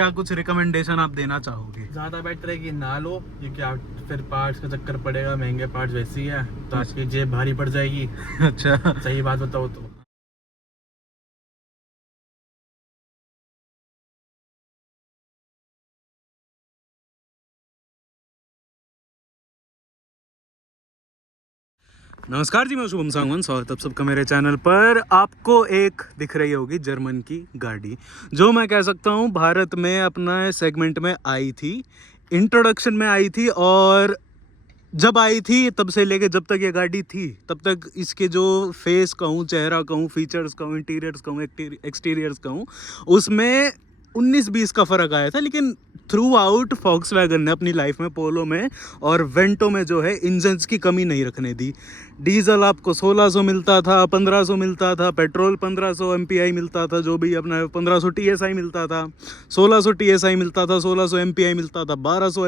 क्या कुछ रिकमेंडेशन आप देना चाहोगे? ज़्यादा बेटर है कि ना लो, क्योंकि आप फिर पार्ट्स का चक्कर पड़ेगा, महंगे पार्ट्स वैसे ही है तो आपकी जेब भारी पड़ जाएगी। अच्छा। सही बात बताओ तो। नमस्कार जी, मैं शुभम सांगवान, स्वागत है आप सबका मेरे चैनल पर। आपको एक दिख रही होगी जर्मन की गाड़ी, जो मैं कह सकता हूँ भारत में अपना सेगमेंट में आई थी, इंट्रोडक्शन में आई थी। और जब आई थी तब से लेके जब तक ये गाड़ी थी तब तक इसके जो फेस कहूँ, चेहरा कहूँ, फीचर्स कहूँ, इंटीरियर्स कहूँ, एक्सटीरियर्स कहूँ, उसमें 19-20 का फ़र्क आया था। लेकिन थ्रू आउट फॉक्सवैगन ने अपनी लाइफ में, पोलो में और वेंटो में जो है इंजन्स की कमी नहीं रखने दी। डीजल आपको 1600 मिलता था, 1500 मिलता था, पेट्रोल 1500 MPI मिलता था, जो भी अपना 1500 TSI मिलता था, 1600 TSI मिलता था, 1600 MPI मिलता था, 1200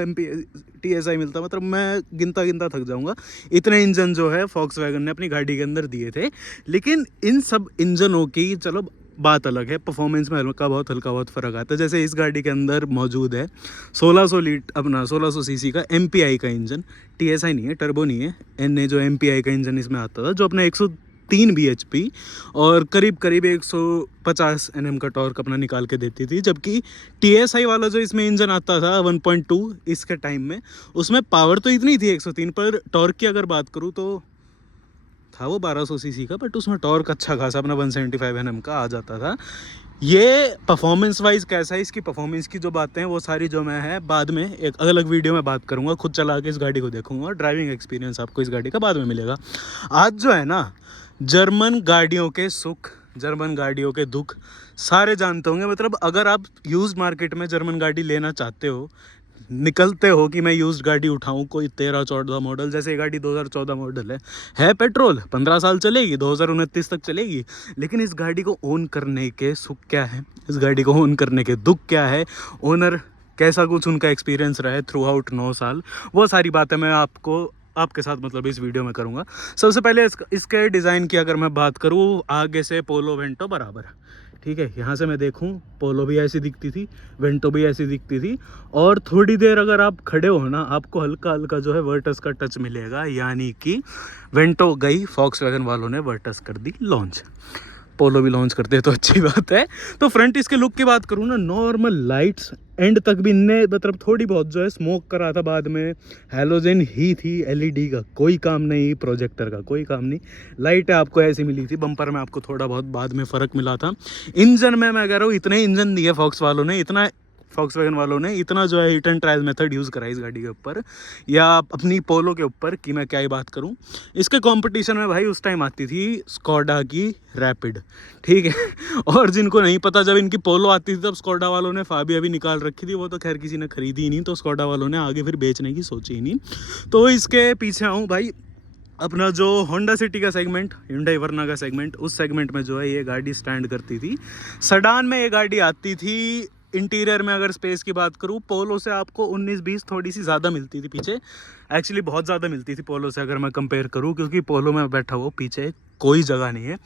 TSI मिलता। मतलब मैं गिनता गिनता थक जाऊंगा, इतने इंजन जो है फॉक्सवैगन ने अपनी गाड़ी के अंदर दिए थे। लेकिन इन सब इंजनों की चलो बात अलग है, परफॉर्मेंस में हल्का बहुत फ़र्क आता है। जैसे इस गाड़ी के अंदर मौजूद है 1600 सीसी का MPI का इंजन, TSI नहीं है, टर्बो नहीं है, एन जो MPI का इंजन इसमें आता था, जो अपना 103 bhp और करीब करीब 150 Nm का टॉर्क अपना निकाल के देती थी। जबकि TSI वाला जो इसमें इंजन आता था 1.2 इसके टाइम में, उसमें पावर तो इतनी थी 103, पर टॉर्क की अगर बात करूँ तो था वो 1200 सीसी का, बट उसमें टॉर्क अच्छा खासा अपना 175 Nm का आ जाता था। ये परफॉर्मेंस वाइज कैसा है, इसकी परफॉर्मेंस की जो बातें हैं वो सारी जो मैं है बाद में एक अलग वीडियो में बात करूंगा, खुद चला के इस गाड़ी को देखूंगा और ड्राइविंग एक्सपीरियंस आपको इस गाड़ी का बाद में मिलेगा। आज जो है ना, जर्मन गाड़ियों के सुख, जर्मन गाड़ियों के दुख सारे जानते होंगे। मतलब अगर आप यूज्ड मार्केट में जर्मन गाड़ी लेना चाहते हो, निकलते हो कि मैं यूज्ड गाड़ी उठाऊं, कोई 13-14 मॉडल, जैसे ये गाड़ी 2014 मॉडल है पेट्रोल, 15 साल चलेगी, 2029 तक चलेगी। लेकिन इस गाड़ी को ओन करने के सुख क्या है, इस गाड़ी को ओन करने के दुख क्या है, ओनर कैसा कुछ उनका एक्सपीरियंस रहा है थ्रू आउट 9 साल, वो सारी बातें मैं आपके साथ मतलब इस वीडियो में करूँगा। सबसे पहले इसके डिज़ाइन की अगर मैं बात करूँ, आगे से पोलो वेंटो बराबर है, ठीक है। यहाँ से मैं देखूँ, पोलो भी ऐसी दिखती थी, वेंटो भी ऐसी दिखती थी। और थोड़ी देर अगर आप खड़े हो ना, आपको हल्का हल्का जो है वर्टस का टच मिलेगा, यानी कि वेंटो गई, फॉक्सवैगन वालों ने वर्टस कर दी लॉन्च। पोलो भी लॉन्च करते हैं तो अच्छी बात है। तो फ्रंट इसके लुक की बात करूँ ना, नॉर्मल लाइट्स एंड तक भी इनने मतलब थोड़ी बहुत जो है स्मोक करा था, बाद में हैलोजन ही थी, LED का कोई काम नहीं, प्रोजेक्टर का कोई काम नहीं, लाइट आपको ऐसी मिली थी। बम्पर में आपको थोड़ा बहुत बाद में फ़र्क मिला था। इंजन में मैं कह रहा हूँ, इतने इंजन दिए फॉक्सवैगन वालों ने इतना जो है hit and trial method use करा इस गाड़ी के ऊपर, या अपनी पोलो के ऊपर, कि मैं क्या ही बात करूं। इसके कंपटीशन में भाई उस टाइम आती थी स्कोडा की रैपिड, ठीक है। और जिनको नहीं पता, जब इनकी पोलो आती थी तब स्कोडा वालों ने फाबिया भी निकाल रखी थी, वो तो खैर किसी ने खरीदी ही नहीं, तो स्कोडा वालों ने आगे फिर बेचने की सोची ही नहीं। तो इसके पीछे आऊँ भाई, अपना जो होंडा सिटी का सेगमेंट, hyundai वर्ना का सेगमेंट, उस सेगमेंट में जो है ये गाड़ी स्टैंड करती थी। सडान में ये गाड़ी आती थी। इंटीरियर में अगर स्पेस की बात करूँ, पोलो से आपको 19-20 थोड़ी सी ज़्यादा मिलती थी पीछे, एक्चुअली बहुत ज़्यादा मिलती थी पोलो से अगर मैं कंपेयर करूँ, क्योंकि पोलो में बैठा हुआ पीछे कोई जगह नहीं है।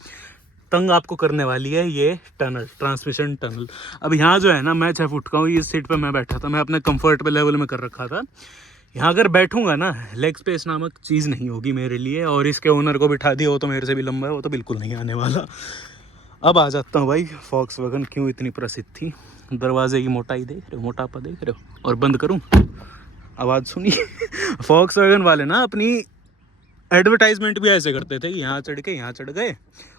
तंग आपको करने वाली है ये टनल, ट्रांसमिशन टनल। अब यहाँ जो है ना, मैं 6 फुट का हूँ, इस सीट पर मैं बैठा था, मैं अपने कंफर्टेबल लेवल में कर रखा था। यहाँ अगर बैठूंगा ना, लेग स्पेस नामक चीज़ नहीं होगी मेरे लिए, और इसके ओनर को बिठा दिया, वो तो मेरे से भी लंबा है, वो तो बिल्कुल नहीं आने वाला। अब आ जाता हूँ भाई, फॉक्सवैगन क्यों इतनी प्रसिद्ध थी। दरवाजे की मोटाई देख रहे हो, मोटापा देख रहे हो, और बंद करूँ, आवाज़ सुनिए। फॉक्सवैगन वाले ना अपनी एडवर्टाइजमेंट भी ऐसे करते थे कि यहाँ चढ़ के यहाँ चढ़ गए,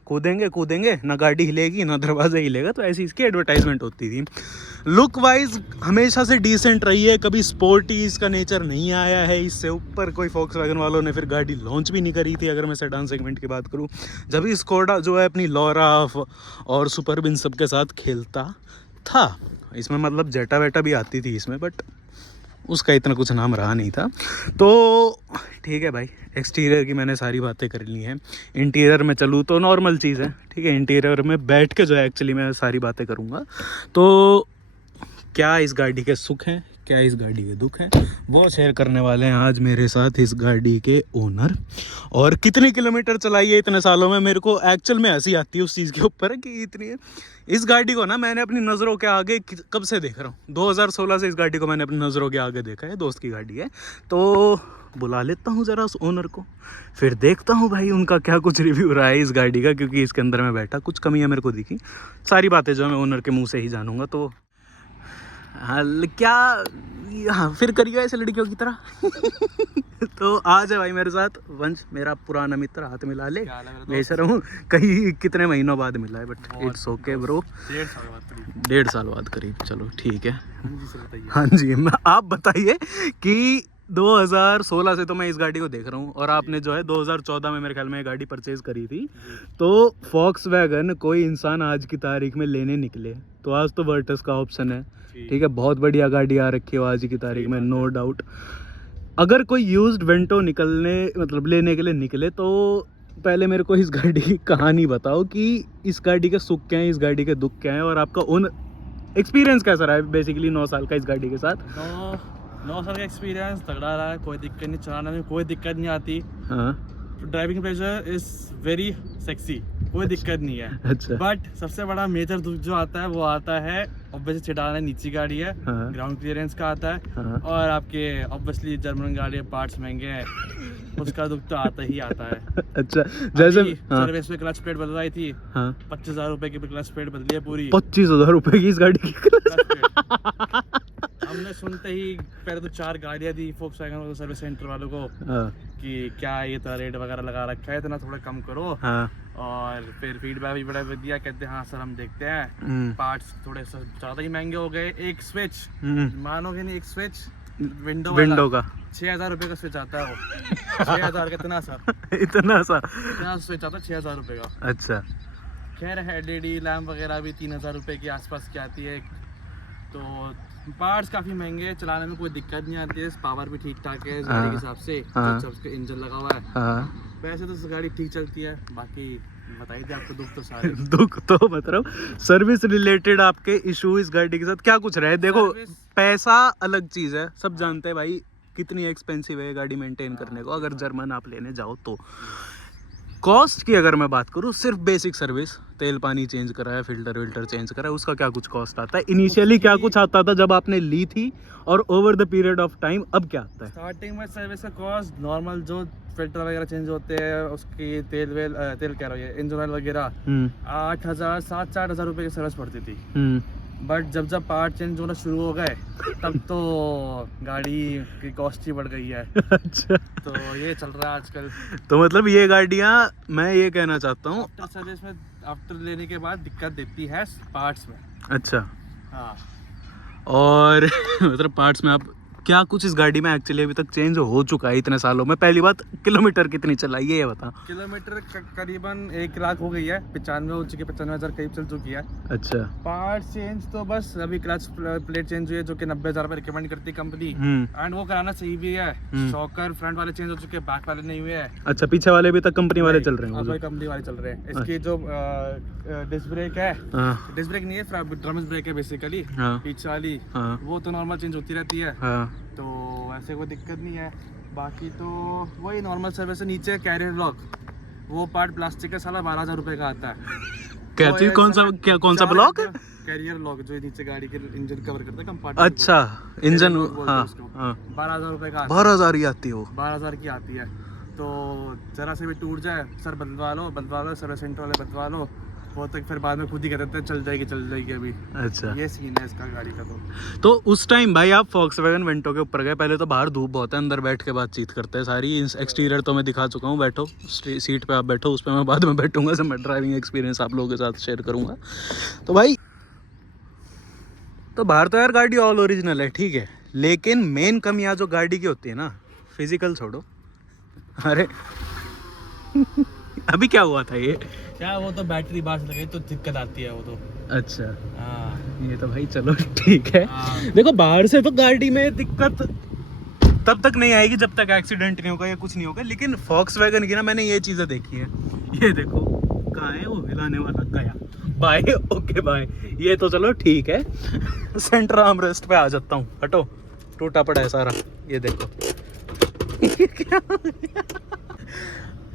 कूदेंगे कूदेंगे, ना गाड़ी हिलेगी ना दरवाज़ा हिलेगा, तो ऐसी इसकी एडवर्टाइजमेंट होती थी। लुक वाइज हमेशा से डिसेंट रही है, कभी स्पोर्टी इसका नेचर नहीं आया है। इससे ऊपर कोई फॉक्सवैगन वालों ने फिर गाड़ी लॉन्च भी नहीं करी थी, अगर मैं सेडान सेगमेंट की बात करूँ। जब भी स्कोडा जो है अपनी लॉरा और सुपरब इन सब के साथ खेलता था, इसमें मतलब जेटा वेटा भी आती थी इसमें, बट उसका इतना कुछ नाम रहा नहीं था। तो ठीक है भाई, एक्सटीरियर की मैंने सारी बातें कर ली हैं। इंटीरियर में चलूँ तो नॉर्मल चीज़ है, ठीक है। इंटीरियर में बैठ के जो है एक्चुअली मैं सारी बातें करूँगा। तो क्या इस गाड़ी के सुख हैं, क्या इस गाड़ी के दुख है, वो शेयर करने वाले हैं आज मेरे साथ इस गाड़ी के ओनर। और कितने किलोमीटर चलाई है इतने सालों में, मेरे को एक्चुअल में हंसी आती है उस चीज़ के ऊपर कि इतनी इस गाड़ी को ना मैंने अपनी नज़रों के आगे कब से देख रहा हूँ, 2016 से इस गाड़ी को मैंने अपनी नज़रों के आगे देखा है। दोस्त की गाड़ी है, तो बुला लेता हूँ ज़रा उस ओनर को, फिर देखता हूँ भाई उनका क्या कुछ रिव्यू रहा है इस गाड़ी का, क्योंकि इसके अंदर मैं बैठा कुछ कमियाँ मेरे को दिखी, सारी बातें जो मैं ओनर के मुंह से ही जानूंगा। तो हाँ क्या, हाँ फिर करियो ऐसे लड़कियों की तरह तो आज है भाई मेरे साथ वंश, मेरा पुराना मित्र, हाथ मिला ले, बेशरम हूँ, कहीं कितने महीनों बाद मिला है, बट इट्स ओके ब्रो। 1.5 साल बाद करीब, चलो ठीक है। हाँ जी, आप बताइए कि 2016 से तो मैं इस गाड़ी को देख रहा हूँ, और आपने जो है 2014 में मेरे ख्याल में ये गाड़ी परचेज करी थी। तो फॉक्सवैगन कोई इंसान आज की तारीख में लेने निकले तो आज तो वर्टस का ऑप्शन है, ठीक है, बहुत बढ़िया गाड़ी आ रखी है आज की तारीख में, नो डाउट। अगर कोई यूज्ड वेंटो लेने के लिए निकले तो पहले मेरे को इस गाड़ी की कहानी बताओ कि इस गाड़ी के सुख क्या हैं, इस गाड़ी के दुख क्या हैं, और आपका उन एक्सपीरियंस कैसा रहा है बेसिकली 9 साल का इस गाड़ी के साथ। 9 साल का एक्सपीरियंस तगड़ा रहा है, कोई दिक्कत नहीं, चलाने में कोई दिक्कत नहीं आती। हाँ, driving pleasure is very sexy, कोई दिक्कत नहीं है। अच्छा, बट सबसे बड़ा मेजर दुख जो आता है वो आता है ऑब्वियसली चिटाना नीची गाड़ी है, हाँ, ग्राउंड क्लियरेंस का आता है, हाँ, और आपके ऑब्वियसली जर्मन गाड़ी पार्ट्स महंगे हैं, उसका दुख तो आता ही आता है। अच्छा, जैसे हाँ, सर्विस में क्लच प्लेट बदलवाई थी, हाँ, 25,000 रुपए की क्लच प्लेट बदली है पूरी। 25,000 रुपए की इस गाड़ी की क्लच प्लेट हमने सुनते ही पहले तो 4 गाड़ियां दी फोक्सवैगन सर्विस सेंटर वालों को हाँ, कि क्या ये तो रेट वगैरह लगा रखा है, इतना थोड़ा कम करो। हाँ, और फिर फीडबैक भी बड़ा दिया, कहते हैं हाँ सर हम देखते हैं, पार्ट्स थोड़े ज़्यादा ही महंगे हो गए। एक स्विच मानोगे नहीं, एक स्विच विंडो का 6,000 रुपये का स्विच आता है वो 6,000 कितना सा इतना स्विच आता है 6,000 रुपये का। अच्छा, खैर LED लैम्प वगैरह भी 3,000 रुपये के आसपास की आती है। तो पार्ट्स काफ़ी महंगे हैं, चलाने में कोई दिक्कत नहीं आती है, पावर भी ठीक ठाक है इस गाड़ी के हिसाब से, सबके इंजन लगा हुआ है। हाँ, वैसे तो गाड़ी ठीक चलती है, बाकी बताइए थे आपको दुख तो सारे दुख तो मतलब सर्विस रिलेटेड आपके इशू इस गाड़ी के साथ क्या कुछ रहे। देखो पैसा अलग चीज़ है, सब जानते हैं भाई कितनी एक्सपेंसिव है गाड़ी मेंटेन करने को, अगर जर्मन आप लेने जाओ तो। कॉस्ट की अगर मैं बात करूँ, सिर्फ बेसिक सर्विस, तेल पानी चेंज कराया, फिल्टर विल्टर चेंज कराया, उसका क्या कुछ कॉस्ट आता है, इनिशियली क्या कुछ आता था जब आपने ली थी, और over the period of time अब क्या आता है। स्टार्टिंग में सर्विस का कॉस्ट नॉर्मल जो फिल्टर वगैरह चेंज होते हैं, उसकी तेल कह रहा है इंजन ऑयल वगैरह, 8,000 7-8,000 रुपये की सर्विस पड़ती थी। बट जब पार्ट चेंज होना शुरू हो गए तब तो गाड़ी की कॉस्ट ही बढ़ गई है। अच्छा, तो ये चल रहा है आजकल। तो मतलब ये गाड़ियाँ, मैं ये कहना चाहता हूँ, आफ्टर सर्विस में आफ्टर लेने के बाद दिक्कत देती है पार्ट्स में। अच्छा, हाँ, और मतलब पार्ट्स में आप क्या कुछ इस गाड़ी में एक्चुअली अभी तक चेंज हो चुका है इतने सालों में। पहली बात, किलोमीटर कितनी चलाई है ये बता। किलोमीटर करीबन 1 लाख हो गई है, 95 हो चुकी है, 95,000 करीब चल चुकी है। अच्छा, पार्ट चेंज तो बस अभी क्लच प्लेट चेंज हुई है, जो कि 90,000 रुपये रिकमेंड करती है कंपनी, एंड वो कराना सही भी है। शॉकर फ्रंट वाले चेंज हो चुके हैं, बैक वाले नहीं हुए हैं। अच्छा, पीछे वाले भी तक कंपनी वाले चल रहे हैं। कंपनी वाले चल रहे हैं। इसकी जो डिस्क ब्रेक है, डिस्क ब्रेक नहीं है, ड्रम ब्रेक है बेसिकली, पीछे वाली, वो तो नॉर्मल चेंज होती रहती है, तो ऐसे कोई दिक्कत नहीं है। बाकी तो वही नॉर्मल सर्विस है। नीचे कैरियर लॉक, वो पार्ट प्लास्टिक का, साला 12,000 रुपये का आता है। क्या चीज, कौन सा ब्लॉक? कैरियर लॉक जो नीचे गाड़ी के इंजन कवर करता है कंपार्टमेंट। अच्छा, इंजन, हाँ, 12,000 रुपये का, 12,000 ही आती हो, 12,000 की आती है। तो जरा से भी टूट जाए, सर बदलवा लो, सर्विस सेंटर वाले बदलवा लो, वो तक फिर बाद में खुद ही कहते हैं चल जाएगी अभी। अच्छा, ये सीन है इसका गाड़ी का। तो उस टाइम भाई आप फॉक्सवैगन वेंटो के ऊपर गए, पहले तो बाहर धूप बहुत है, अंदर बैठ के बातचीत करते हैं सारी। एक्सटीरियर तो मैं दिखा चुका हूँ, बैठो सीट पे आप बैठो, उस पर मैं बाद में बैठूंगा, जब मैं ड्राइविंग एक्सपीरियंस आप लोगों के साथ शेयर करूँगा। तो भाई, तो बाहर तो यार गाड़ी ऑल ओरिजिनल है, ठीक है, लेकिन मेन कमियाँ जो गाड़ी की होती है ना, फिजिकल छोड़ो, अरे अभी क्या हुआ था ये, क्या वो तो बैटरी बाहर से लगे तो दिक्कत आती है वो तो। अच्छा, हाँ, ये तो भाई चलो ठीक है। देखो बाहर से तो गाड़ी में दिक्कत तब तक नहीं आएगी जब तक एक्सीडेंट नहीं होगा या कुछ नहीं होगा, लेकिन फॉक्सवैगन की ना मैंने ये चीज़ें देखी है। ये देखो कहाँ है वो हिलाने वाला, गया बाय, ओके बाय, ये तो चलो ठीक है। सेंटर आर्मरेस्ट पे आ जाता हूँ, हटो, टूटा पड़ा है सारा, ये देखो। क्या हो गया?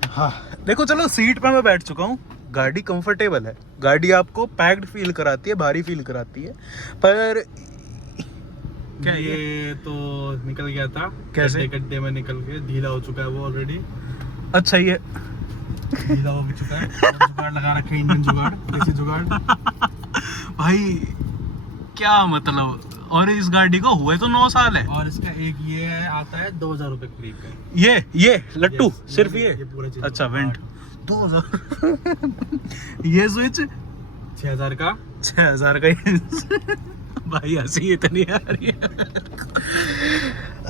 हाँ देखो, चलो सीट पे मैं बैठ चुका हूँ, गाड़ी कंफर्टेबल है, गाड़ी आपको पैक्ड फील कराती है, भारी फील कराती है, पर क्या ये तो निकल गया था, कैसे गड्ढे में निकल के ढीला हो चुका है वो ऑलरेडी। अच्छा, ये ढीला हो भी चुका है, जुगाड़ लगा रखे, इंजन जुगाड़, देसी जुगाड़। भाई क्या मतलब, और इस गाड़ी को हुए तो 9 साल है, और इसका एक ये आता है 2000 रुपए करीब का, ये लट्टू सिर्फ ये पूरा चीज। अच्छा वेंट 2000 ये स्विच 6000 का, 6000 का भाई हंसी इतनी आ रही है।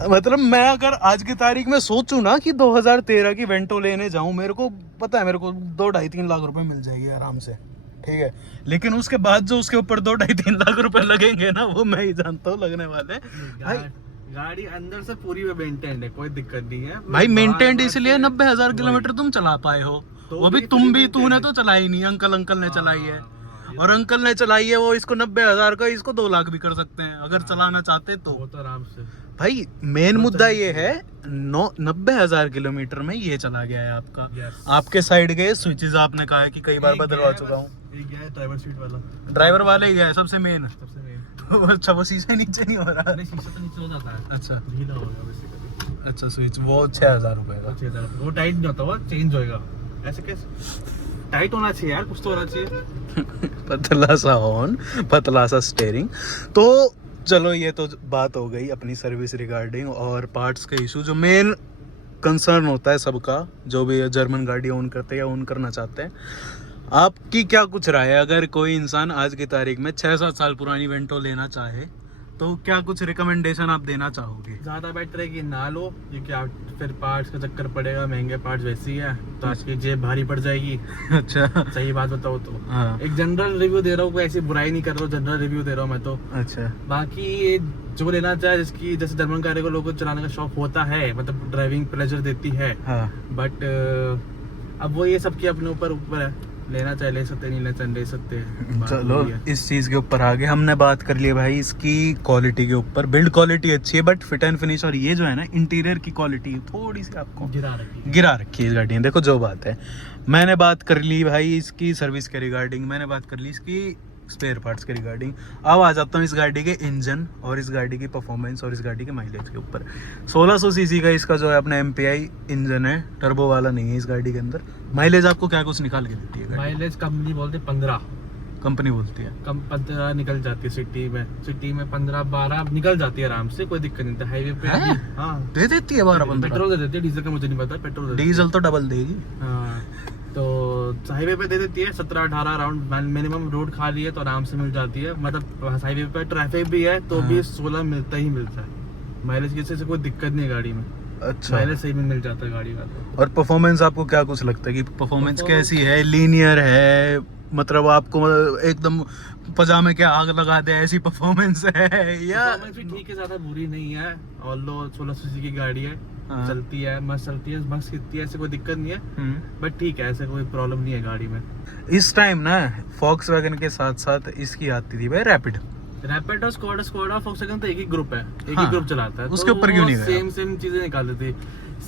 मतलब मैं अगर आज की तारीख में सोचूं ना कि 2013 की वेंटो लेने जाऊं, मेरे को पता है मेरे को 2-2.5-3 लाख रुपए मिल जाएगी आराम से, ठीक है, लेकिन उसके बाद जो उसके ऊपर 2-2.5-3 लाख रुपए लगेंगे ना, वो मैं ही जानता हूँ लगने वाले। भाई गाड़ी अंदर से पूरी मेंटेन्ड है, कोई दिक्कत नहीं है भाई, मेंटेन्ड इसलिए 90,000 किलोमीटर तुम चला पाए हो, वो भी तूने तो चलाई नहीं, अंकल ने चलाई है, और अंकल ने चलाई है, वो इसको 90,000 का, इसको 2 लाख भी कर सकते हैं अगर चलाना चाहते तो। वो तो आराम से। भाई मेन मुद्दा ये है, 90,000 किलोमीटर में ये चला गया है आपका। आपके साइड के स्विचेस आपने कहा है कि कई बार बदलवा चुका हूँ, ड्राइवर सीट वाला, ड्राइवर वाले ही है सबसे मेन। सबसे अच्छा, वो शीशे नीचे नहीं हो रहा, शीशा तो नीचे हो जाता है, अच्छा ढीला होगा बेसिकली। अच्छा, स्विच वो 6,000 रुपए का, 6000, वो टाइट नहीं होता, वो चेंज होएगा। ऐसे कैसे टाइट होना चाहिए यार, कुछ तो होना चाहिए। पतला सा हॉर्न, पतला सा स्टीयरिंग। तो चलो ये तो बात हो गई अपनी सर्विस रिगार्डिंग और पार्ट्स का इशू, जो मेन कंसर्न होता है सबका, जो भी जर्मन गाड़ी ओन करते हैं या ओन करना चाहते हैं। आपकी क्या कुछ राय है, अगर कोई इंसान आज की तारीख में 6-7 साल पुरानी वेंटो लेना चाहे तो क्या कुछ रिकमेंडेशन आप देना चाहोगे? ज़्यादा बेटर है कि ना लो, क्योंकि आप फिर पार्ट्स का चक्कर पड़ेगा, महंगे पार्ट्स वैसे ही है तो आपकी जेब भारी पड़ जाएगी। अच्छा, सही बात बताओ तो। हाँ। एक जनरल रिव्यू दे रहा हूँ, कोई ऐसी बुराई नहीं कर रहा हूँ, जनरल रिव्यू दे रहा हूँ मैं तो। अच्छा, बाकी ये जो लेना चाहे, जिसकी जैसे जर्मन गाड़ी को लोगों को चलाने का शौक होता है, मतलब ड्राइविंग प्लेजर देती है, हाँ। बट अब वो ये सबके अपने ऊपर है, लेना चाहे ले सकते, नहीं लेना चाहे ले सकते हैं। चलो इस चीज के ऊपर आगे हमने बात कर ली भाई, इसकी क्वालिटी के ऊपर। बिल्ड क्वालिटी अच्छी है, बट फिट एंड फिनिश और ये जो है ना इंटीरियर की क्वालिटी थोड़ी सी आपको गिरा रखी है इस गाड़ी में। देखो जो बात है, मैंने बात कर ली भाई इसकी सर्विस के रिगार्डिंग, मैंने बात कर ली इसकी स्पेयर पार्ट्स के रिगार्डिंग। अब आ जाता हूँ इस गाड़ी के इंजन और इस गाड़ी की परफॉर्मेंस और इस गाड़ी के माइलेज के ऊपर। 1600 सीसी का इसका जो है अपना MPI इंजन है, टर्बो वाला नहीं है इस गाड़ी के अंदर। माइलेज आपको क्या कुछ निकाल के देती है? माइलेज कंपनी बोलते 15, कंपनी बोलती है कम 15 निकल जाती है। सिटी में 15-12 निकल जाती है आराम से, कोई दिक्कत नहीं। हाईवे पे हाँ दे देती है 12-15। पेट्रोल दे देती है, डीजल का मुझे नहीं पता, पेट्रोल डीजल तो डबल देगी। हाँ, तो हाईवे पे दे देती है 17-18 राउंड मिनिमम। रोड खाली है तो आराम से मिल जाती है, मतलब हाईवे पे ट्रैफिक भी है तो भी 16 मिलता ही मिलता है। माइलेज की से कोई दिक्कत नहीं है गाड़ी में। अच्छा, माइलेज सही में मिल जाता है गाड़ी का तो। और परफॉर्मेंस आपको क्या कुछ लगता है कि परफॉर्मेंस कैसी है? लीनियर है, मतलब आपको एकदम पजामे के आग लगा दे ऐसी परफॉर्मेंस है या? परफॉर्मेंस भी ठीक है, ज्यादा बुरी नहीं है। ऑल्दो 1600 सीसी की गाड़ी है, चलती है, मस्त चलती है, मस्त खिंचती है, ऐसे कोई दिक्कत नहीं है। बट ठीक है, ऐसे कोई प्रॉब्लम नहीं है गाड़ी में। इस टाइम ना Volkswagen के साथ साथ इसकी आती थी भाई रैपिड और स्कोडा और Volkswagen तो एक ही ग्रुप है, एक ही ग्रुप चलाता है। उसके ऊपर क्यों नहीं गया? सेम चीजें निकाल देती,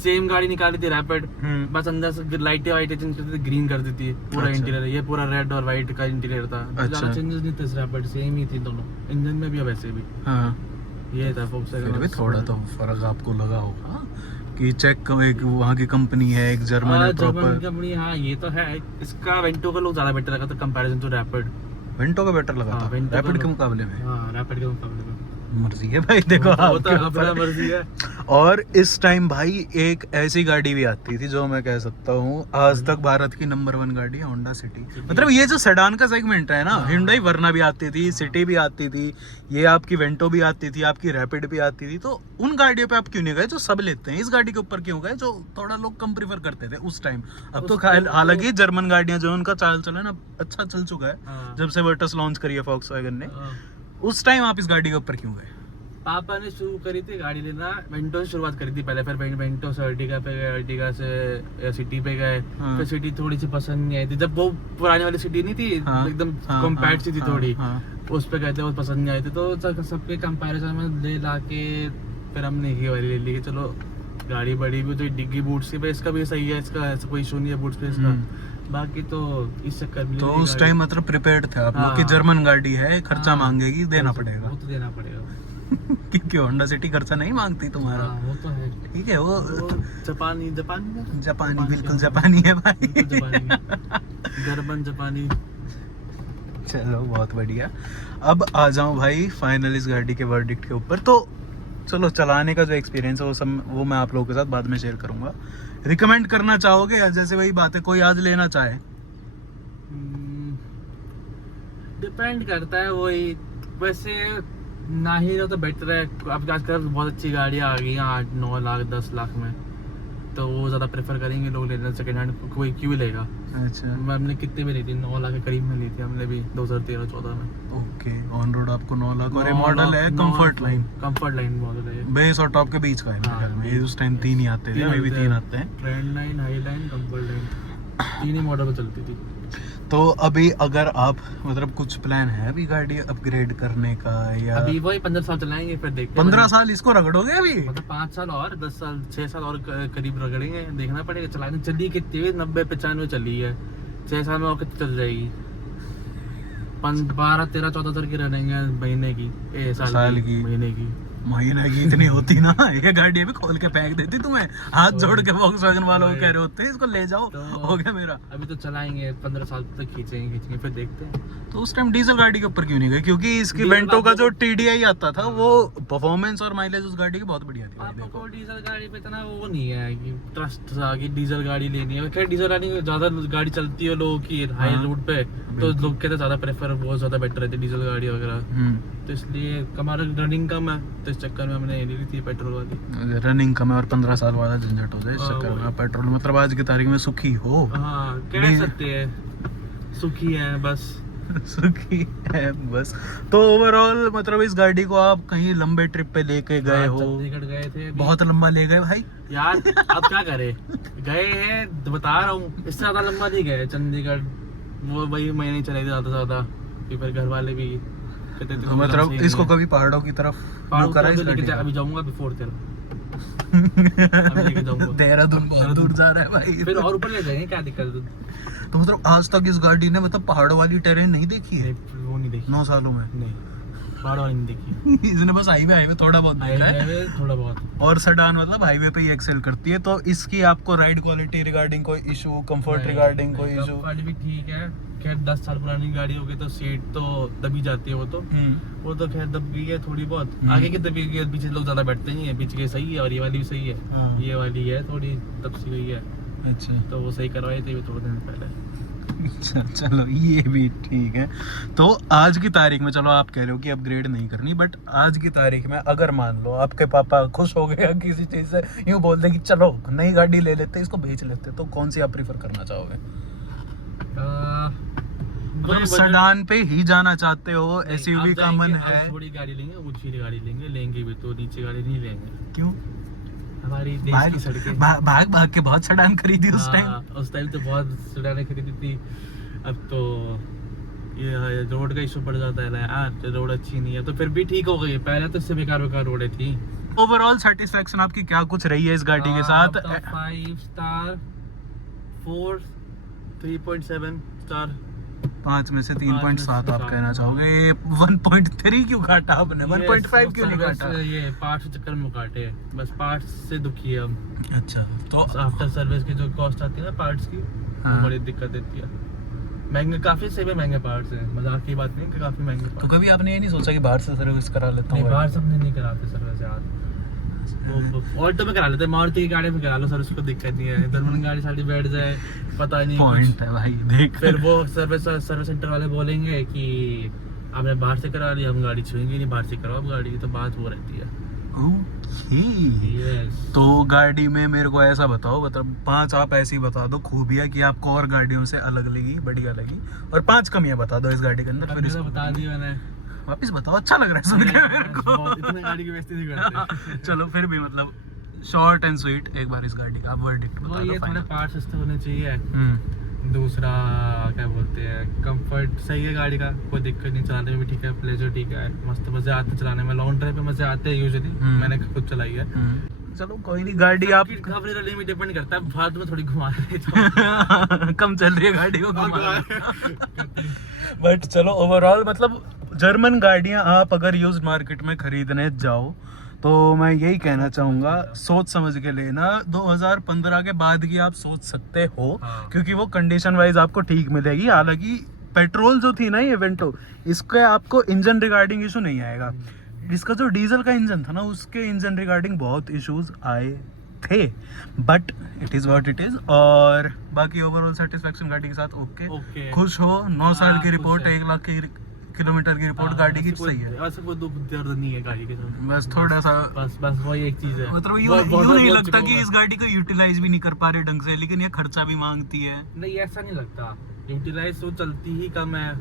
सेम गाड़ी निकाली थी रैपिड, बस अंदर से लाइटें वाइटें चेंज करती थी, ग्रीन कर देती है पूरा इंटीरियर। ये पूरा रेड और व्हाइट का इंटीरियर था, ज्यादा चेंजेस नहीं थे। रैपिड सेम ही थी दोनों, इंजन में भी और वैसे भी। ये था Volkswagen में। थोड़ा तो फर्क आपको लगा होगा कि चेक एक वहाँ की कंपनी है, एक जर्मन है प्रॉपर कंपनी। हाँ ये तो है। इसका वेंटो का लोग ज्यादा बेटर लगा था कंपैरिजन टू रैपिड। वेंटो का बेटर लगा था रैपिड के मुकाबले में? हाँ, रैपिड के मुकाबले में। मर्जी है भाई, देखो अपना मर्जी है। और इस टाइम भाई एक ऐसी गाड़ी भी आती थी जो मैं कह सकता हूँ आज तक भारत की नंबर 1 गाड़ी है, होंडा सिटी। मतलब ये जो सेडान का सेगमेंट है ना, Hyundai वर्ना भी आती थी, सिटी भी आती थी, ये आपकी वेंटो भी आती थी, आपकी रैपिड भी आती थी। तो उन गाड़ियों पे आप क्यों नहीं गए जो सब लेते हैं? इस गाड़ी के ऊपर क्यों गए जो थोड़ा लोग कम प्रीफर करते थे उस टाइम? अब तो हालांकि जर्मन गाड़ियां जो उनका चाल चलन अब अच्छा चल चुका है जब से वर्टस लॉन्च करी है Volkswagen ने। उस टाइम आप इस गाड़ी के ऊपर क्यों गए? पापा ने शुरू करी थी गाड़ी लेना, वेंटो से शुरुआत करी थी पहले, फिर वेंटो से अर्टिगा पे गए, अर्टिगा से सिटी पे गए। फिर सिटी थोड़ी सी पसंद नहीं आई थी, जब वो पुरानी वाली सिटी नहीं थी, एकदम कॉम्पैक्ट सी थी थोड़ी, उस पे गए थे, वो पसंद नहीं आई थी। तो सबके कंपैरिजन में ले ला के फिर हमने ये वाली ले ली कि चलो गाड़ी बड़ी भी तो डिग्गी बूट स्पेस का भी सही है, इसका ऐसा कोई इशू नहीं है बूट स्पेस का। बाकी तो इस चक्कर में तो उस टाइम मतलब प्रिपेयर्ड थे आप लोग कि जर्मन गाड़ी है, खर्चा मांगेगी, देना पड़ेगा। वो तो देना पड़ेगा क्योंकि होंडा सिटी खर्चा नहीं मांगती तुम्हारा। वो तो है, ठीक है। वो जापानी बिल्कुल जापानी है भाई, जर्मन जापानी। चलो बहुत बढ़िया। अब आ जाऊं भाई फाइनल इस गाड़ी के वर्डिक्ट के ऊपर। तो चलो चलाने का जो एक्सपीरियंस है वो मैं आप लोगों के साथ बाद में शेयर करूंगा। रिकमेंड करना चाहोगे या जैसे वही बात है कोई आज लेना चाहे? डिपेंड करता है, वही वैसे ना ही तो बेटर है। अब आजकल बहुत अच्छी गाड़ियाँ आ गई हैं 8-9 लाख 10 लाख में, तो वो ज़्यादा प्रेफर करेंगे लोग लेना। सेकेंड हैंड कोई क्यों लेगा। अच्छा, हमने कितने में ली थी? 9 लाख के करीब में ली थी हमने भी 2013-14 में। ओके। ऑन रोड आपको 9 लाख और ये मॉडल है कंफर्ट लाइन मॉडल है, बेस और टॉप के बीच का है मेरे ख्याल में। ये उस टाइम 3 ही आते थे, अभी भी 3 आते हैं। Trend line, high line, comfort line, 3 ही मॉडल में चलती थी। तो अभी अगर आप मतलब कुछ प्लान है अभी गाड़ी अपग्रेड करने का या अभी वही 15 साल चलाएंगे फिर देखते हैं। 15 साल इसको रगड़ोगे अभी? मतलब 5 साल और 10 साल 6 साल और करीब रगड़ेंगे, देखना पड़ेगा। चलाने चली कितनी 90-95 चली है, 6 साल में और कितनी चल जाएगी? 12-13-14 हज़ार की रनेंगे महीने की, साल की महीने की इतनी होती ना ये गाड़ी अभी खोल के फेंक देती तुम्हें। हाथ जोड़ के वॉक्सवैगन वालों को कह रहे होते इसको ले जाओ, हो गया मेरा। अभी तो चलाएंगे 15 साल तक खींचेंगे फिर देखते हैं। तो उस टाइम डीजल गाड़ी के ऊपर क्यों नहीं गए? क्योंकि इसकी वेंटो का जो TDI आता था वो परफॉर्मेंस और माइलेज उस गाड़ी की बहुत बढ़िया थी। आपको डीजल गाड़ी पे इतना वो नहीं है कि ट्रस्ट सा कि डीजल गाड़ी लेनी है। खैर डीजल गाड़ी ज्यादा गाड़ी चलती है लोगों की हाई रोड पे, तो लोग कहते ज्यादा प्रेफर बहुत ज्यादा बेटर रहती है डीजल गाड़ी वगैरह। तो इसलिए हमारा रनिंग कम है, तो इस चक्कर में हमने ले ली थी पेट्रोल वाली। रनिंग कम है और 15 साल वाला झंझट हो जाए इस चक्कर में पेट्रोल। मतलब आज की तारीख में सुखी हो, हाँ कह सकते हैं सुखी है बस। सुखी है बस। तो ओवरऑल मतलब इस गाड़ी को आप कहीं लंबे ट्रिप पे लेके गए हो? चंडीगढ़ गए थे। बहुत लंबा ले गए भाई यार। अब क्या करे, गए हैं बता रहा हूँ, इससे ज्यादा लंबा नहीं गए। चंडीगढ़ वो वही महीने चले थे ज्यादा से ज्यादा, फिर घर वाले भी कहते थे। तो मतलब इसको कभी पहाड़ों की तरफ अभी जाऊंगा बिफोर देहरादून बहुत दूर जा रहा है भाई। फिर और ऊपर ले जाएंगे, क्या दिक्कत। तो मतलब आज तक इस गाड़ी ने मतलब पहाड़ों वाली टेरेन नहीं देखी है? वो नहीं देखी 9 सालों में नहीं, पहाड़ वाली नहीं देखी। इसने बस हाईवे थोड़ा बहुत देखा है, थोड़ा बहुत। और सेडान मतलब हाईवे पे ही एक्सेल करती है। तो इसकी आपको राइड क्वालिटी रिगार्डिंग कोई इशू, कंफर्ट रिगार्डिंग कोई इशू? गाड़ी भी ठीक है। खैर 10 साल पुरानी गाड़ी होगी तो सीट तो दबी जाती है, वो तो खैर दब गई है थोड़ी बहुत। आगे की दबी गई है, पीछे लोग ज्यादा बैठते नहीं है, पीछे की सही है और ये वाली भी सही है। ये वाली है थोड़ी दब सी गई है। अच्छा, तो वो सही करवाई थी थोड़े दिन पहले। अच्छा चलो ये भी ठीक है। तो आज की तारीख में चलो आप कह रहे हो कि अपग्रेड नहीं करनी, बट आज की तारीख में अगर मान लो आपके पापा खुश हो गए किसी चीज से, यूँ बोल दे कि चलो नई गाड़ी ले लेते इसको बेच लेते, तो कौन सी आप प्रीफर करना चाहोगे? सेडान पे ही जाना चाहते हो? SUV का मन है? थोड़ी गाड़ी लेंगे, ऊंची गाड़ी लेंगे भी तो नीचे गाड़ी नहीं लेंगे। क्यों? हमारी देश की सड़कें भाग के बहुत सेडान खरीदी उस टाइम तो बहुत सेडान खरीदी थी। अब तो ये रोड का इशू पड़ जाता है यार, रोड अच्छी नहीं है तो फिर भी ठीक हो गई। पहले तो इससे बेकार रोडें थी। ओवरऑल सेटिस्फेक्शन आपकी क्या कुछ रही है इस गाड़ी के साथ? 5 स्टार 4 3.7 स्टार 5 में से 3.7 आप कहना चाहोगे। 1.3 क्यों काटा आपने? 1.5 क्यों नहीं काटा? ये पार्ट्स के चक्कर में काटे हैं, बस पार्ट्स से दुखी है हम। अच्छा, तो आफ्टर सर्विस की जो कॉस्ट आती है ना पार्ट्स की, वो बड़ी दिक्कत देती है। महंगे काफी से भी महंगे पार्ट्स हैं, मजाक की बात नहीं कि काफी महंगे पार्ट्स। तो कभी आपने ये नहीं सोचा कि बाहर से सर्विस करा लेता हूं? बाहर सबने नहीं कराते सर्विस यार, ऑल्टो में करा लेते, मारुति की गाड़ी में करा लो सर्विस, को दिक्कत नहीं है। जर्मन गाड़ी साड़ी बैठ जाए पता नहीं पॉइंट है भाई देख। फिर वो सर्विस सेंटर वाले बोलेंगे कि आपने बाहर से करा लिया, हम गाड़ी छुएंगे नहीं, बाहर से कराओ आप गाड़ी, तो बात वो रहती है। ओके, तो गाड़ी में मेरे को ऐसा बताओ, मतलब 5 आप ऐसी बता दो खूबियां कि आपको और गाड़ियों से अलग लगी, बढ़िया लगी, और 5 कमियां बता दो इस गाड़ी के अंदर। फिर बता दी मैंने, वापिस बताओ, अच्छा लग रहा है सुन के मेरे को। इतने गाड़ी की बेइज्जती नहीं करते। चलो फिर भी मतलब शॉर्ट एंड स्वीट एक बार इस गाड़ी का आप वर्डिक्ट बता दो। ये थोड़े पार्ट्स अच्छे होने चाहिए, दूसरा क्या बोलते हैं, कंफर्ट सही है गाड़ी का, कोई दिक्कत नहीं, चलाने में भी ठीक है, प्लेजर ठीक है, मस्त मजे आते हैं चलाने में, लॉन्ग ड्राइव पे मजे आते हैं यूजुअली, मैंने खुद चलाई है। चलो कोई नहीं, गाड़ी आप अपनी रनिंग में डिपेंड करता है, फालतू में थोड़ी घुमा रहे कम चल रही है गाड़ी को घुमा बट चलो ओवरऑल मतलब जर्मन गाड़ियां आप अगर यूज मार्केट में खरीदने जाओ तो मैं यही कहना चाहूँगा, सोच समझ के लेना। 2015 के बाद की आप सोच सकते हो, क्योंकि वो कंडीशन वाइज आपको ठीक मिलेगी। हालांकि पेट्रोल जो थी ना ये वेंटो, इसके आपको इंजन रिगार्डिंग इशू नहीं आएगा। इसका जो डीजल का इंजन था ना, उसके इंजन रिगार्डिंग बहुत इश्यूज आए थे, but it is what it is. और बाकी ओवरऑल सेटिस्फेक्शन गाड़ी के साथ ओके। खुश हो, 9 साल की रिपोर्ट, 1 लाख किलोमीटर की रिपोर्ट गाड़ी की सही है। ऐसे कोई दुख दर्द नहीं है गाड़ी के साथ, बस थोड़ा सा बस वही एक चीज है, मतलब यूँ नहीं लगता कि इस गाड़ी को यूटिलाइज भी नहीं कर पा रहे ढंग से, लेकिन ये खर्चा भी मांगती है। नहीं ऐसा नहीं लगता, यूटिलाइज तो चलती ही कम है,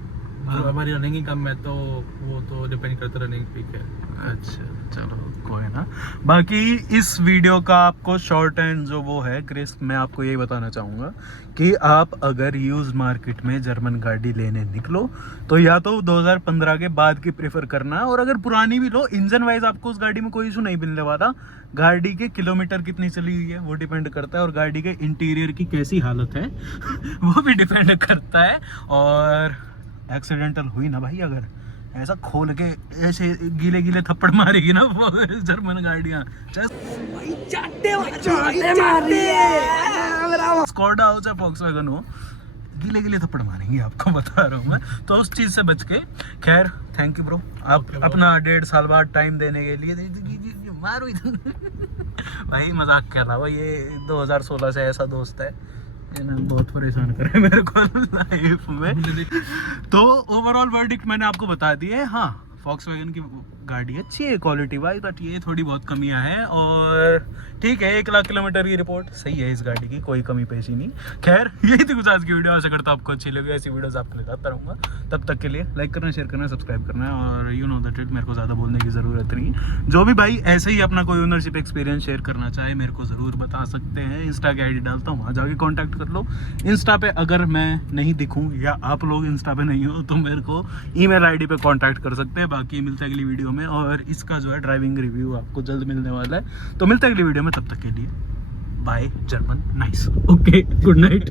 जो हमारी रनिंग ही कम है, तो वो तो डिपेंड करता है रनिंग पे है। अच्छा चलो कोई ना। बाकी इस वीडियो का आपको शॉर्ट एंड जो वो है क्रिस्प, मैं आपको यही बताना चाहूँगा कि आप अगर यूज मार्केट में जर्मन गाड़ी लेने निकलो तो या तो 2015 के बाद की प्रेफर करना, और अगर पुरानी भी लो, इंजन वाइज आपको उस गाड़ी में कोई इशू नहीं मिलने वाला। गाड़ी के किलोमीटर कितनी चली हुई है वो डिपेंड करता है, और गाड़ी के इंटीरियर की कैसी हालत है वो भी डिपेंड करता है। और एक्सीडेंटल हुई ना भाई, अगर ऐसा खोल के ऐसे गीले गीले थप्पड़ मारेगी ना वो जर्मन गाड़ियां, स्कोडा हो चाहे वॉक्सवैगन हो, गीले गीले थप्पड़ मारेंगे, आपको बता रहा हूँ मैं। तो उस चीज से बच के, खैर थैंक यू ब्रो, आप अपना 1.5 साल बाद टाइम देने के लिए मारो भाई, मजाक के अलावा ये 2016 से ऐसा दोस्त है, बहुत परेशान करे मेरे को लाइफ में। तो ओवरऑल वर्डिक्ट मैंने आपको बता दी है। हाँ, वॉक्सवैगन की गाड़ी अच्छी है क्वालिटी वाइज, बट ये थोड़ी बहुत कमियां हैं, और ठीक है 1 लाख किलोमीटर की रिपोर्ट सही है इस गाड़ी की, कोई कमी पेशी नहीं। खैर यही थी कुछ आज की वीडियो, आशा करता हूँ आपको अच्छी लगी। ऐसी वीडियोस आपके लिए लाता रहूँगा, तब तक के लिए लाइक करना, शेयर करना, सब्सक्राइब करना, और यू नो दैट इट, मेरे को ज़्यादा बोलने की ज़रूरत नहीं। जो भी भाई ऐसे ही अपना कोई ओनरशिप एक्सपीरियंस शेयर करना चाहे मेरे को ज़रूर बता सकते हैं। इंस्टा की आईडी डालता हूँ, वहाँ जाके कॉन्टैक्ट कर लो। इंस्टा पे अगर मैं नहीं दिखूँ या आप लोग इंस्टा पे नहीं हो तो मेरे को ईमेल आईडी पे कॉन्टैक्ट कर सकते हैं। बाकी मिलते हैं अगली वीडियो में, और इसका जो है ड्राइविंग रिव्यू आपको जल्द मिलने वाला है। तो मिलते हैं अगली वीडियो में, तब तक के लिए by German nice, okay good night.